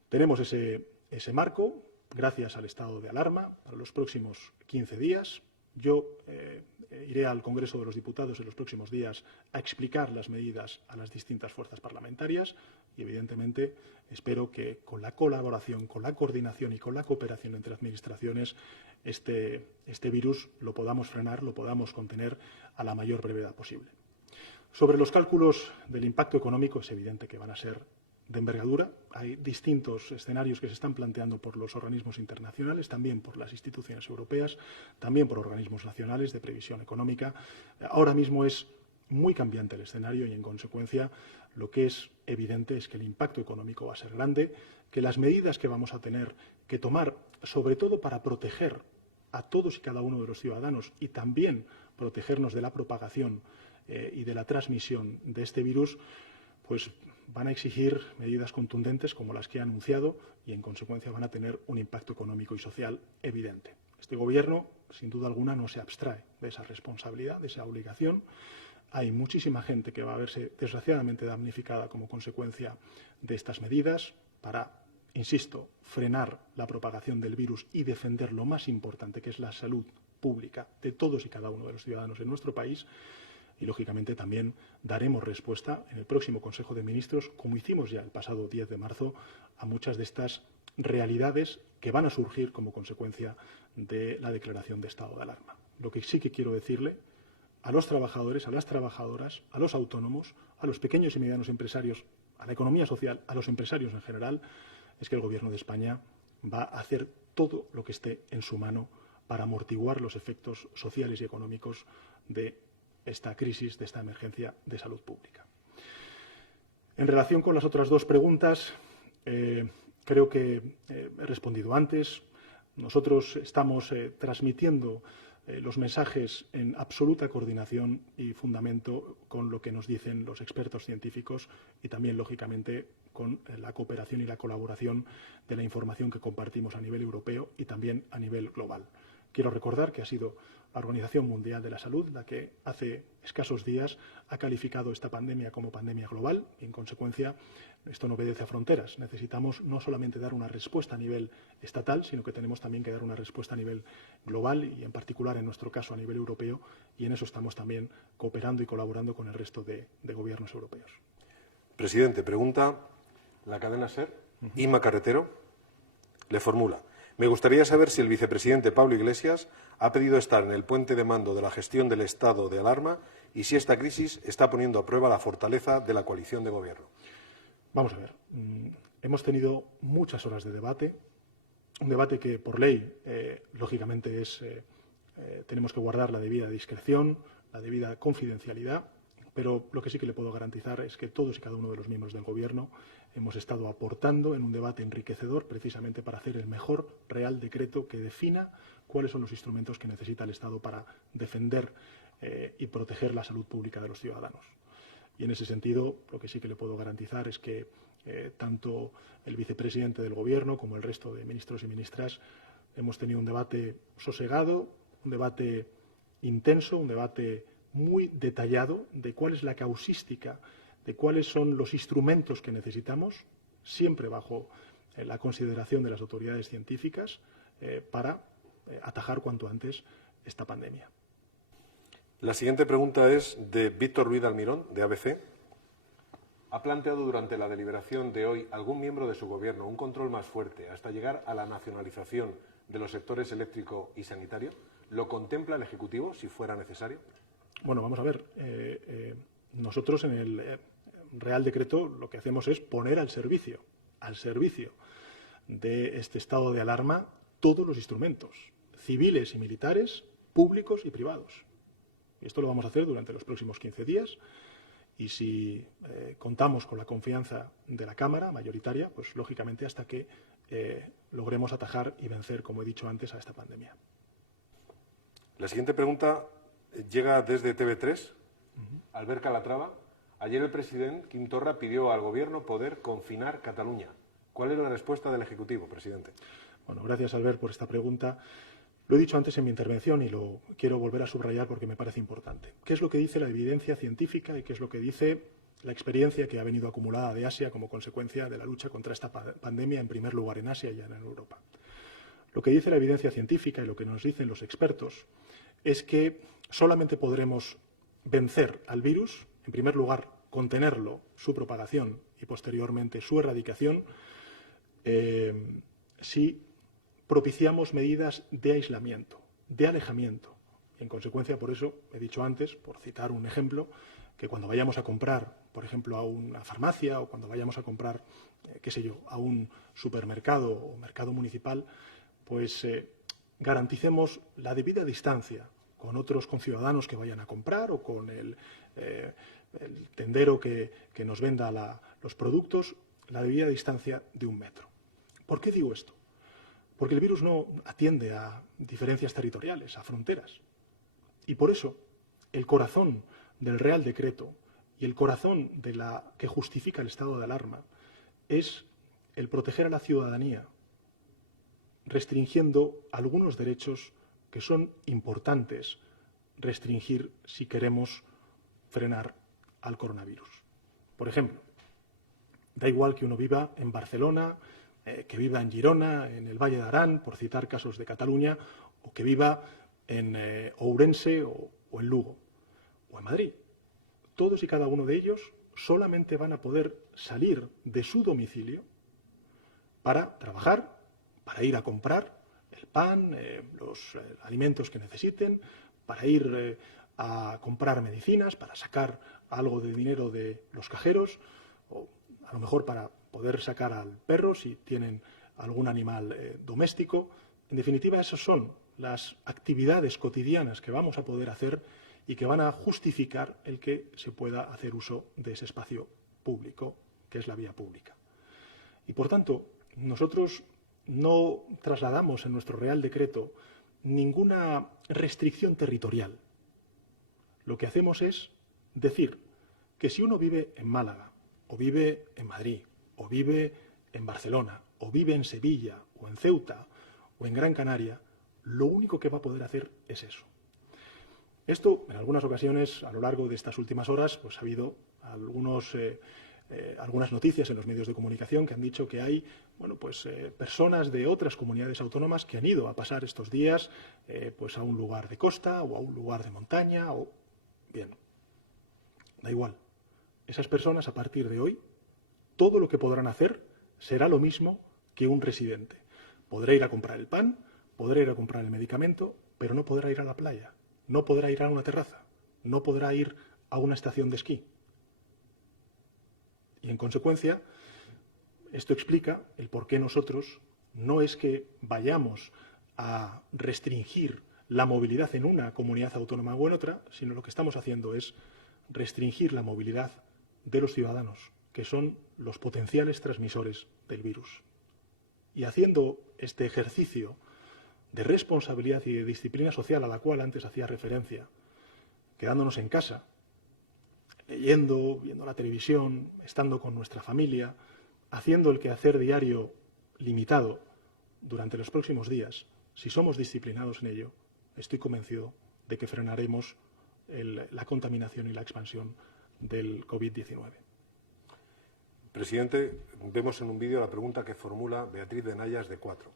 Tenemos ese marco, gracias al estado de alarma, para los próximos 15 días. Yo iré al Congreso de los Diputados en los próximos días a explicar las medidas a las distintas fuerzas parlamentarias y, evidentemente, espero que con la colaboración, con la coordinación y con la cooperación entre administraciones, este virus lo podamos frenar, lo podamos contener a la mayor brevedad posible. Sobre los cálculos del impacto económico, es evidente que van a ser de envergadura. Hay distintos escenarios que se están planteando por los organismos internacionales, también por las instituciones europeas, también por organismos nacionales de previsión económica. Ahora mismo es muy cambiante el escenario y, en consecuencia, lo que es evidente es que el impacto económico va a ser grande, que las medidas que vamos a tener que tomar, sobre todo para proteger a todos y cada uno de los ciudadanos y también protegernos de la propagación y de la transmisión de este virus, pues van a exigir medidas contundentes como las que he anunciado y, en consecuencia, van a tener un impacto económico y social evidente. Este Gobierno, sin duda alguna, no se abstrae de esa responsabilidad, de esa obligación. Hay muchísima gente que va a verse desgraciadamente damnificada como consecuencia de estas medidas para, insisto, frenar la propagación del virus y defender lo más importante, que es la salud pública de todos y cada uno de los ciudadanos en nuestro país. Y, lógicamente, también daremos respuesta en el próximo Consejo de Ministros, como hicimos ya el pasado 10 de marzo, a muchas de estas realidades que van a surgir como consecuencia de la declaración de estado de alarma. Lo que sí que quiero decirle a los trabajadores, a las trabajadoras, a los autónomos, a los pequeños y medianos empresarios, a la economía social, a los empresarios en general, es que el Gobierno de España va a hacer todo lo que esté en su mano para amortiguar los efectos sociales y económicos de esta crisis, de esta emergencia de salud pública. En relación con las otras dos preguntas, creo que he respondido antes. Nosotros estamos transmitiendo los mensajes en absoluta coordinación y fundamento con lo que nos dicen los expertos científicos y también, lógicamente, con la cooperación y la colaboración de la información que compartimos a nivel europeo y también a nivel global. Quiero recordar que ha sido la Organización Mundial de la Salud la que hace escasos días ha calificado esta pandemia como pandemia global y, en consecuencia, esto no obedece a fronteras. Necesitamos no solamente dar una respuesta a nivel estatal, sino que tenemos también que dar una respuesta a nivel global y, en particular, en nuestro caso, a nivel europeo, y en eso estamos también cooperando y colaborando con el resto de gobiernos europeos. Presidente, pregunta la cadena SER. Inma Carretero le formula: me gustaría saber si el vicepresidente Pablo Iglesias ha pedido estar en el puente de mando de la gestión del estado de alarma y si esta crisis está poniendo a prueba la fortaleza de la coalición de gobierno. Vamos a ver. Hemos tenido muchas horas de debate, un debate que, por ley, lógicamente, tenemos que guardar la debida discreción, la debida confidencialidad, pero lo que sí que le puedo garantizar es que todos y cada uno de los miembros del Gobierno hemos estado aportando en un debate enriquecedor precisamente para hacer el mejor Real Decreto que defina cuáles son los instrumentos que necesita el Estado para defender y proteger la salud pública de los ciudadanos. Y, en ese sentido, lo que sí que le puedo garantizar es que tanto el vicepresidente del Gobierno como el resto de ministros y ministras hemos tenido un debate sosegado, un debate intenso, un debate muy detallado de cuál es la causística, de cuáles son los instrumentos que necesitamos, siempre bajo la consideración de las autoridades científicas, para atajar cuanto antes esta pandemia. La siguiente pregunta es de Víctor Ruiz Almirón, de ABC. ¿Ha planteado durante la deliberación de hoy algún miembro de su gobierno un control más fuerte hasta llegar a la nacionalización de los sectores eléctrico y sanitario? ¿Lo contempla el Ejecutivo, si fuera necesario? Bueno, vamos a ver. Nosotros en el Real Decreto lo que hacemos es poner al servicio de este estado de alarma todos los instrumentos, civiles y militares, públicos y privados. Y esto lo vamos a hacer durante los próximos 15 días. Y si contamos con la confianza de la Cámara mayoritaria, pues lógicamente hasta que logremos atajar y vencer, como he dicho antes, a esta pandemia. La siguiente pregunta llega desde TV3. Albert Calatrava. Ayer el presidente Quim Torra pidió al Gobierno poder confinar Cataluña. ¿Cuál es la respuesta del Ejecutivo, presidente? Bueno, gracias, Albert, por esta pregunta. Lo he dicho antes en mi intervención y lo quiero volver a subrayar porque me parece importante. ¿Qué es lo que dice la evidencia científica y qué es lo que dice la experiencia que ha venido acumulada de Asia como consecuencia de la lucha contra esta pandemia, en primer lugar en Asia y en Europa? Lo que dice la evidencia científica y lo que nos dicen los expertos es que solamente podremos vencer al virus, en primer lugar, contenerlo, su propagación y posteriormente su erradicación, si propiciamos medidas de aislamiento, de alejamiento. Y en consecuencia, por eso, he dicho antes, por citar un ejemplo, que cuando vayamos a comprar, por ejemplo, a una farmacia o cuando vayamos a comprar, qué sé yo, a un supermercado o mercado municipal, pues garanticemos la debida distancia con otros conciudadanos que vayan a comprar o con el tendero que nos venda los productos, la debida distancia de 1 metro. ¿Por qué digo esto? Porque el virus no atiende a diferencias territoriales, a fronteras. Y por eso, el corazón del Real Decreto y el corazón de la que justifica el estado de alarma es el proteger a la ciudadanía, restringiendo algunos derechos que son importantes restringir si queremos frenar al coronavirus. Por ejemplo, da igual que uno viva en Barcelona, que viva en Girona, en el Valle de Arán, por citar casos de Cataluña, o que viva en Ourense o en Lugo, o en Madrid. Todos y cada uno de ellos solamente van a poder salir de su domicilio para trabajar, para ir a comprar el pan, los alimentos que necesiten, para ir a comprar medicinas, para sacar algo de dinero de los cajeros, o a lo mejor para poder sacar al perro si tienen algún animal doméstico. En definitiva, esas son las actividades cotidianas que vamos a poder hacer y que van a justificar el que se pueda hacer uso de ese espacio público, que es la vía pública. Y, por tanto, nosotros no trasladamos en nuestro Real Decreto ninguna restricción territorial. Lo que hacemos es decir que si uno vive en Málaga, o vive en Madrid, o vive en Barcelona, o vive en Sevilla, o en Ceuta, o en Gran Canaria, lo único que va a poder hacer es eso. Esto, en algunas ocasiones, a lo largo de estas últimas horas, pues ha habido algunas noticias en los medios de comunicación que han dicho que hay personas de otras comunidades autónomas que han ido a pasar estos días pues a un lugar de costa o a un lugar de montaña. Bien, da igual. Esas personas, a partir de hoy, todo lo que podrán hacer será lo mismo que un residente. Podrá ir a comprar el pan, podrá ir a comprar el medicamento, pero no podrá ir a la playa, no podrá ir a una terraza, no podrá ir a una estación de esquí. Y, en consecuencia, esto explica el por qué nosotros no es que vayamos a restringir la movilidad en una comunidad autónoma o en otra, sino lo que estamos haciendo es restringir la movilidad de los ciudadanos, que son los potenciales transmisores del virus. Y haciendo este ejercicio de responsabilidad y de disciplina social a la cual antes hacía referencia, quedándonos en casa, leyendo, viendo la televisión, estando con nuestra familia, haciendo el quehacer diario limitado durante los próximos días, si somos disciplinados en ello, estoy convencido de que frenaremos la contaminación y la expansión del COVID-19. Presidente, vemos en un vídeo la pregunta que formula Beatriz de Nayas, de 4.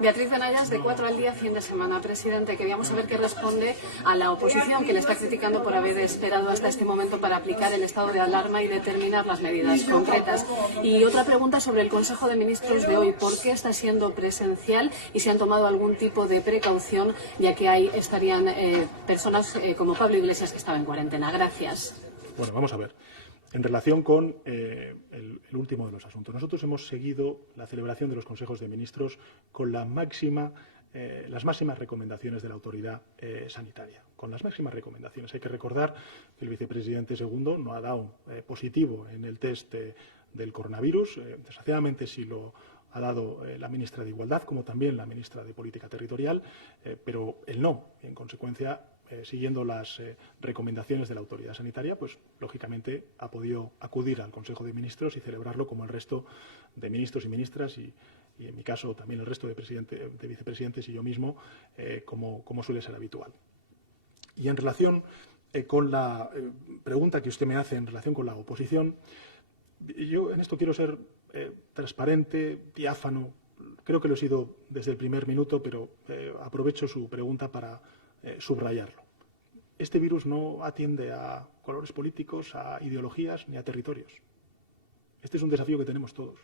Beatriz de Nayas, de 4 al día, fin de semana. Presidente, queríamos saber qué responde a la oposición que le está criticando por haber esperado hasta este momento para aplicar el estado de alarma y determinar las medidas concretas. Y otra pregunta sobre el Consejo de Ministros de hoy. ¿Por qué está siendo presencial y si han tomado algún tipo de precaución, ya que ahí estarían personas como Pablo Iglesias, que estaba en cuarentena? Gracias. Bueno, vamos a ver. En relación con el último de los asuntos, nosotros hemos seguido la celebración de los consejos de ministros con las máximas recomendaciones de la autoridad sanitaria. con las máximas recomendaciones. Hay que recordar que el vicepresidente segundo no ha dado positivo en el test del coronavirus. Desgraciadamente sí lo ha dado la ministra de Igualdad, como también la ministra de Política Territorial, pero él no. En consecuencia, siguiendo las recomendaciones de la autoridad sanitaria, pues lógicamente ha podido acudir al Consejo de Ministros y celebrarlo como el resto de ministros y ministras y en mi caso también el resto de vicepresidentes y yo mismo, como suele ser habitual. Y en relación con la pregunta que usted me hace en relación con la oposición, yo en esto quiero ser transparente, diáfano. Creo que lo he sido desde el primer minuto, pero aprovecho su pregunta para subrayarlo. Este virus no atiende a colores políticos, a ideologías ni a territorios. Este es un desafío que tenemos todos.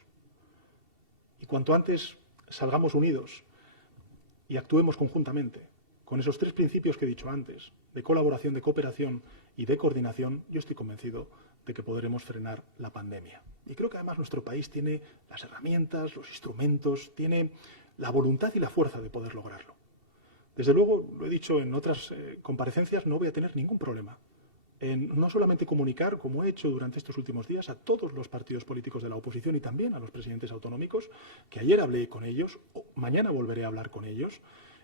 Y cuanto antes salgamos unidos y actuemos conjuntamente, con esos tres principios que he dicho antes, de colaboración, de cooperación y de coordinación, yo estoy convencido de que podremos frenar la pandemia. Y creo que además nuestro país tiene las herramientas, los instrumentos, tiene la voluntad y la fuerza de poder lograrlo. Desde luego, lo he dicho en otras comparecencias, no voy a tener ningún problema en no solamente comunicar, como he hecho durante estos últimos días, a todos los partidos políticos de la oposición y también a los presidentes autonómicos, que ayer hablé con ellos, mañana volveré a hablar con ellos,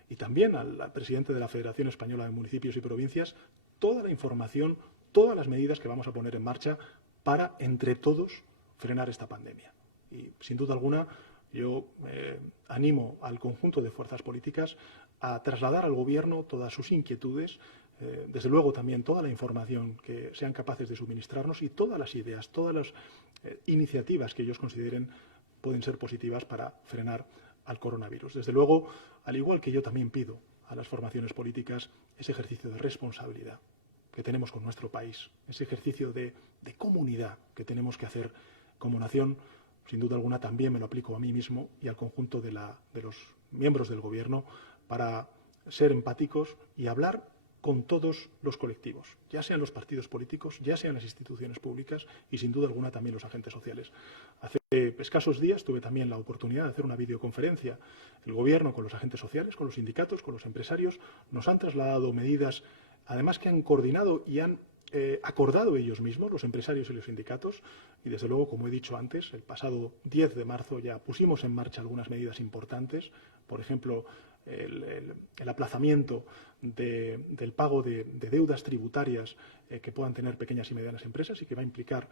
y también al presidente de la Federación Española de Municipios y Provincias, toda la información, todas las medidas que vamos a poner en marcha para, entre todos, frenar esta pandemia. Y, sin duda alguna, yo animo al conjunto de fuerzas políticas a trasladar al Gobierno todas sus inquietudes, desde luego también toda la información que sean capaces de suministrarnos y todas las ideas, todas las iniciativas que ellos consideren pueden ser positivas para frenar al coronavirus. Desde luego, al igual que yo también pido a las formaciones políticas ese ejercicio de responsabilidad que tenemos con nuestro país, ese ejercicio de comunidad que tenemos que hacer como nación. Sin duda alguna también me lo aplico a mí mismo y al conjunto de los miembros del Gobierno para ser empáticos y hablar con todos los colectivos, ya sean los partidos políticos, ya sean las instituciones públicas y, sin duda alguna, también los agentes sociales. Hace escasos días tuve también la oportunidad de hacer una videoconferencia. El Gobierno con los agentes sociales, con los sindicatos, con los empresarios, nos han trasladado medidas, además que han coordinado y han acordado ellos mismos, los empresarios y los sindicatos, y desde luego, como he dicho antes, el pasado 10 de marzo ya pusimos en marcha algunas medidas importantes, por ejemplo, el aplazamiento del pago de deudas tributarias que puedan tener pequeñas y medianas empresas y que va a implicar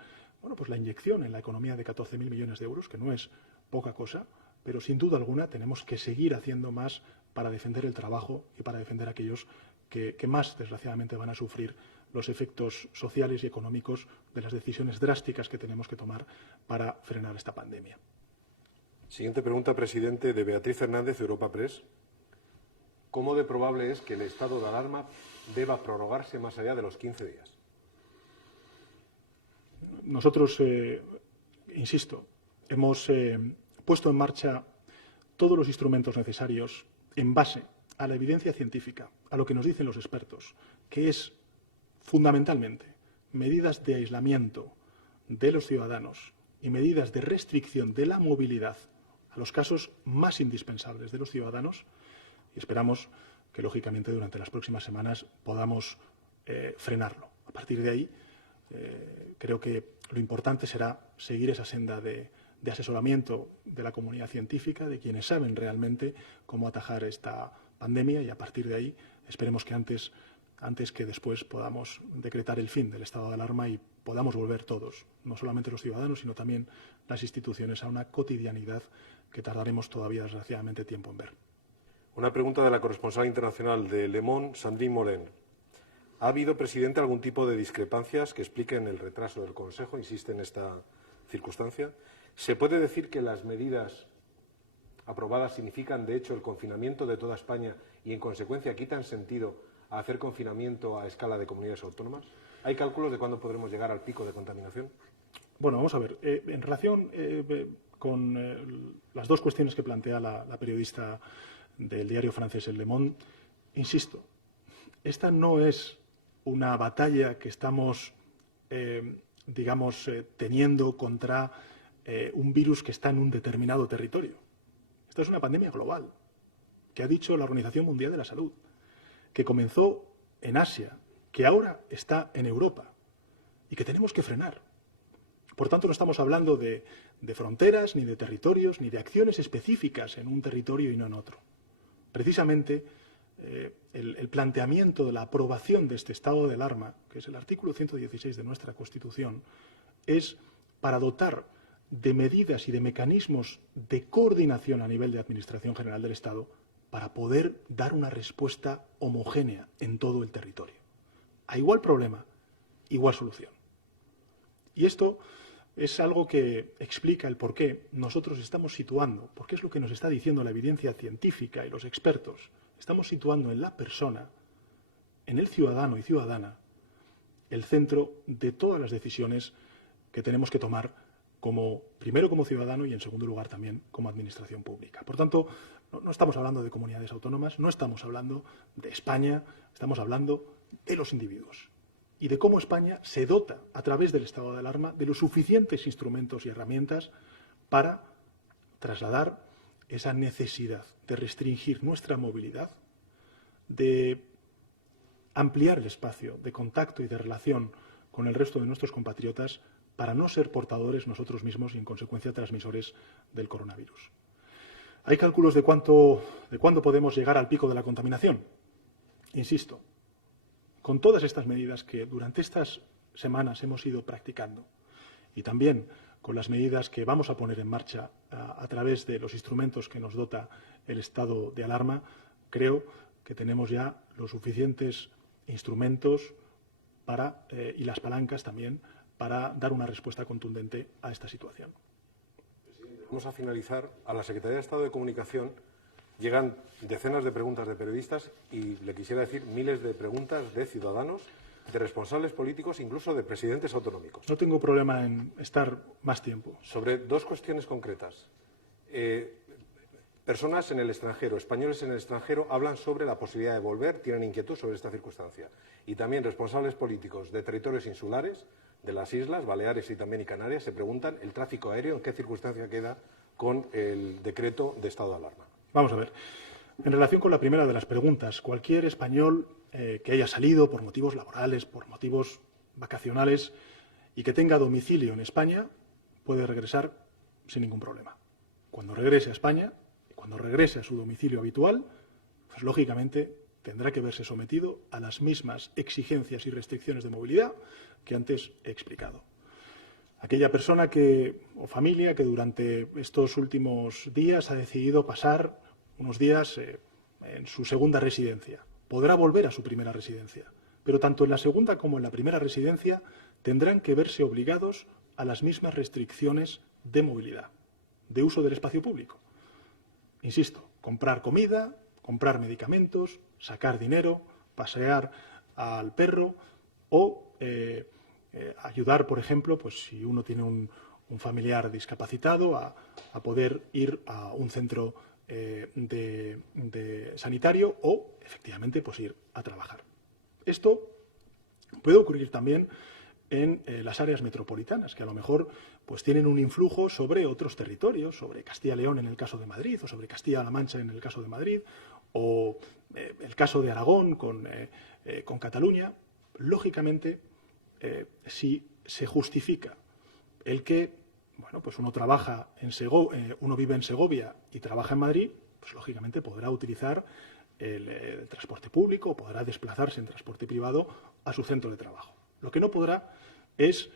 pues la inyección en la economía de 14.000 millones de euros, que no es poca cosa, pero sin duda alguna tenemos que seguir haciendo más para defender el trabajo y para defender a aquellos que más, desgraciadamente, van a sufrir los efectos sociales y económicos de las decisiones drásticas que tenemos que tomar para frenar esta pandemia. Siguiente pregunta, presidente, de Beatriz Fernández, de Europa Press. ¿Cómo de probable es que el estado de alarma deba prorrogarse más allá de los 15 días? Nosotros, insisto, hemos puesto en marcha todos los instrumentos necesarios en base a la evidencia científica, a lo que nos dicen los expertos, que es fundamentalmente medidas de aislamiento de los ciudadanos y medidas de restricción de la movilidad a los casos más indispensables de los ciudadanos, y esperamos que, lógicamente, durante las próximas semanas podamos frenarlo. A partir de ahí, creo que lo importante será seguir esa senda de asesoramiento de la comunidad científica, de quienes saben realmente cómo atajar esta pandemia, y a partir de ahí esperemos que antes que después podamos decretar el fin del estado de alarma y podamos volver todos, no solamente los ciudadanos, sino también las instituciones, a una cotidianidad que tardaremos todavía, desgraciadamente, tiempo en ver. Una pregunta de la corresponsal internacional de Le Monde, Sandrine Molen. ¿Ha habido, presidente, algún tipo de discrepancias que expliquen el retraso del Consejo? Insiste en esta circunstancia. ¿Se puede decir que las medidas aprobadas significan, de hecho, el confinamiento de toda España y, en consecuencia, quitan sentido a hacer confinamiento a escala de comunidades autónomas? ¿Hay cálculos de cuándo podremos llegar al pico de contaminación? Bueno, vamos a ver. En relación con las dos cuestiones que plantea la periodista del diario francés El Le Monde, insisto, esta no es una batalla que estamos, teniendo contra un virus que está en un determinado territorio. Esta es una pandemia global, que ha dicho la Organización Mundial de la Salud, que comenzó en Asia, que ahora está en Europa y que tenemos que frenar. Por tanto, no estamos hablando de fronteras, ni de territorios, ni de acciones específicas en un territorio y no en otro. Precisamente, el planteamiento de la aprobación de este estado de alarma, que es el artículo 116 de nuestra Constitución, es para dotar de medidas y de mecanismos de coordinación a nivel de Administración General del Estado para poder dar una respuesta homogénea en todo el territorio. A igual problema, igual solución. Y esto es algo que explica el por qué nosotros estamos situando, porque es lo que nos está diciendo la evidencia científica y los expertos, estamos situando en la persona, en el ciudadano y ciudadana, el centro de todas las decisiones que tenemos que tomar primero como ciudadano y en segundo lugar también como administración pública. Por tanto, no estamos hablando de comunidades autónomas, no estamos hablando de España, estamos hablando de los individuos y de cómo España se dota, a través del estado de alarma, de los suficientes instrumentos y herramientas para trasladar esa necesidad de restringir nuestra movilidad, de ampliar el espacio de contacto y de relación con el resto de nuestros compatriotas para no ser portadores nosotros mismos y, en consecuencia, transmisores del coronavirus. ¿Hay cálculos de cuándo podemos llegar al pico de la contaminación? Insisto, con todas estas medidas que durante estas semanas hemos ido practicando y también con las medidas que vamos a poner en marcha a través de los instrumentos que nos dota el estado de alarma, creo que tenemos ya los suficientes instrumentos y las palancas también para dar una respuesta contundente a esta situación. Vamos a finalizar. A la Secretaría de Estado de Comunicación llegan decenas de preguntas de periodistas y le quisiera decir miles de preguntas de ciudadanos, de responsables políticos, incluso de presidentes autonómicos. No tengo problema en estar más tiempo. Sobre dos cuestiones concretas. Personas en el extranjero, españoles en el extranjero, hablan sobre la posibilidad de volver, tienen inquietud sobre esta circunstancia. Y también responsables políticos de territorios insulares, de las islas, Baleares y también Canarias, se preguntan el tráfico aéreo, en qué circunstancia queda con el decreto de estado de alarma. Vamos a ver. En relación con la primera de las preguntas, cualquier español que haya salido por motivos laborales, por motivos vacacionales y que tenga domicilio en España puede regresar sin ningún problema. Cuando regrese a España, cuando regrese a su domicilio habitual, pues lógicamente tendrá que verse sometido a las mismas exigencias y restricciones de movilidad que antes he explicado. Aquella persona o familia que durante estos últimos días ha decidido pasar unos días en su segunda residencia, podrá volver a su primera residencia, pero tanto en la segunda como en la primera residencia tendrán que verse obligados a las mismas restricciones de movilidad, de uso del espacio público. Insisto, comprar comida, comprar medicamentos, sacar dinero, pasear al perro o ayudar, por ejemplo, pues si uno tiene un familiar discapacitado, a poder ir a un centro de sanitario o, efectivamente, pues ir a trabajar. Esto puede ocurrir también en las áreas metropolitanas, que a lo mejor pues tienen un influjo sobre otros territorios, sobre Castilla y León en el caso de Madrid, o sobre Castilla-La Mancha en el caso de Madrid, o el caso de Aragón con Cataluña. Lógicamente, si se justifica el que pues uno trabaja uno vive en Segovia y trabaja en Madrid, pues lógicamente podrá utilizar el transporte público o podrá desplazarse en transporte privado a su centro de trabajo. Lo que no podrá es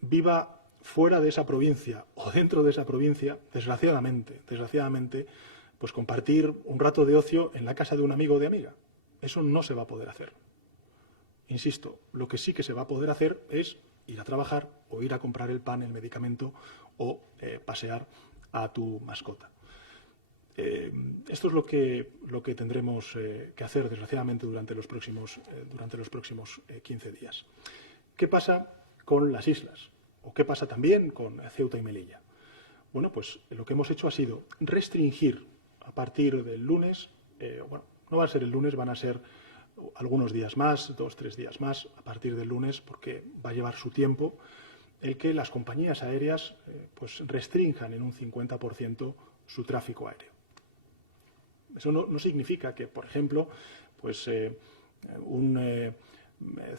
viva fuera de esa provincia o dentro de esa provincia, desgraciadamente, pues compartir un rato de ocio en la casa de un amigo o de amiga. Eso no se va a poder hacer. Insisto, lo que sí que se va a poder hacer es ir a trabajar o ir a comprar el pan, el medicamento o pasear a tu mascota. Esto es lo que tendremos que hacer, desgraciadamente, durante los próximos 15 días. ¿Qué pasa con las islas? ¿O qué pasa también con Ceuta y Melilla? Bueno, pues lo que hemos hecho ha sido restringir a partir del lunes, no va a ser el lunes, van a ser algunos días más, 2 o 3 días más, a partir del lunes, porque va a llevar su tiempo, el que las compañías aéreas pues restrinjan en un 50% su tráfico aéreo. Eso no significa que, por ejemplo, pues un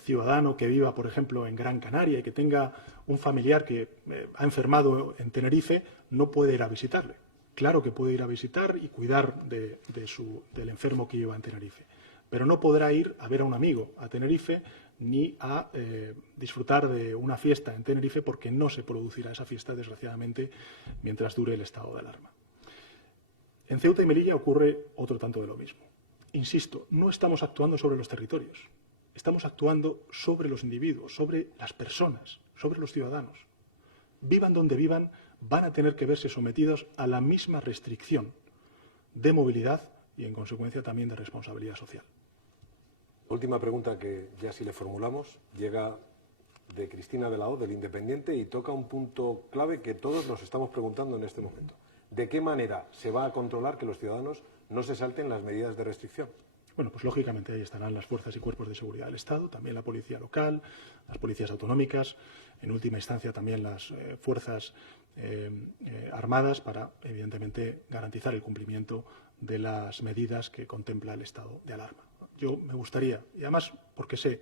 ciudadano que viva, por ejemplo, en Gran Canaria y que tenga un familiar que ha enfermado en Tenerife, no puede ir a visitarle. Claro que puede ir a visitar y cuidar del enfermo que viva en Tenerife, pero no podrá ir a ver a un amigo a Tenerife ni a disfrutar de una fiesta en Tenerife, porque no se producirá esa fiesta, desgraciadamente, mientras dure el estado de alarma. En Ceuta y Melilla ocurre otro tanto de lo mismo. Insisto, no estamos actuando sobre los territorios, estamos actuando sobre los individuos, sobre las personas, sobre los ciudadanos. Vivan donde vivan, van a tener que verse sometidos a la misma restricción de movilidad y, en consecuencia, también de responsabilidad social. Última pregunta que ya sí le formulamos, llega de Cristina de la O, del Independiente, y toca un punto clave que todos nos estamos preguntando en este momento. ¿De qué manera se va a controlar que los ciudadanos no se salten las medidas de restricción? Bueno, pues lógicamente ahí estarán las fuerzas y cuerpos de seguridad del Estado, también la policía local, las policías autonómicas, en última instancia también las fuerzas armadas, para, evidentemente, garantizar el cumplimiento de las medidas que contempla el estado de alarma. Yo me gustaría, y además porque soy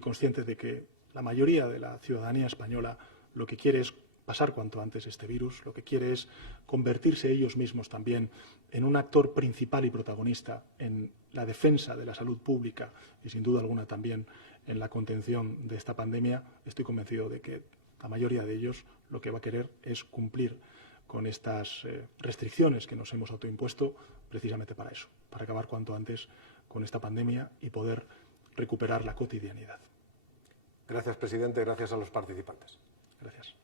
consciente de que la mayoría de la ciudadanía española lo que quiere es pasar cuanto antes este virus, lo que quiere es convertirse ellos mismos también en un actor principal y protagonista en la defensa de la salud pública y, sin duda alguna, también en la contención de esta pandemia. Estoy convencido de que la mayoría de ellos lo que va a querer es cumplir con estas restricciones que nos hemos autoimpuesto, precisamente para eso, para acabar cuanto antes con esta pandemia y poder recuperar la cotidianidad. Gracias, presidente. Gracias a los participantes. Gracias.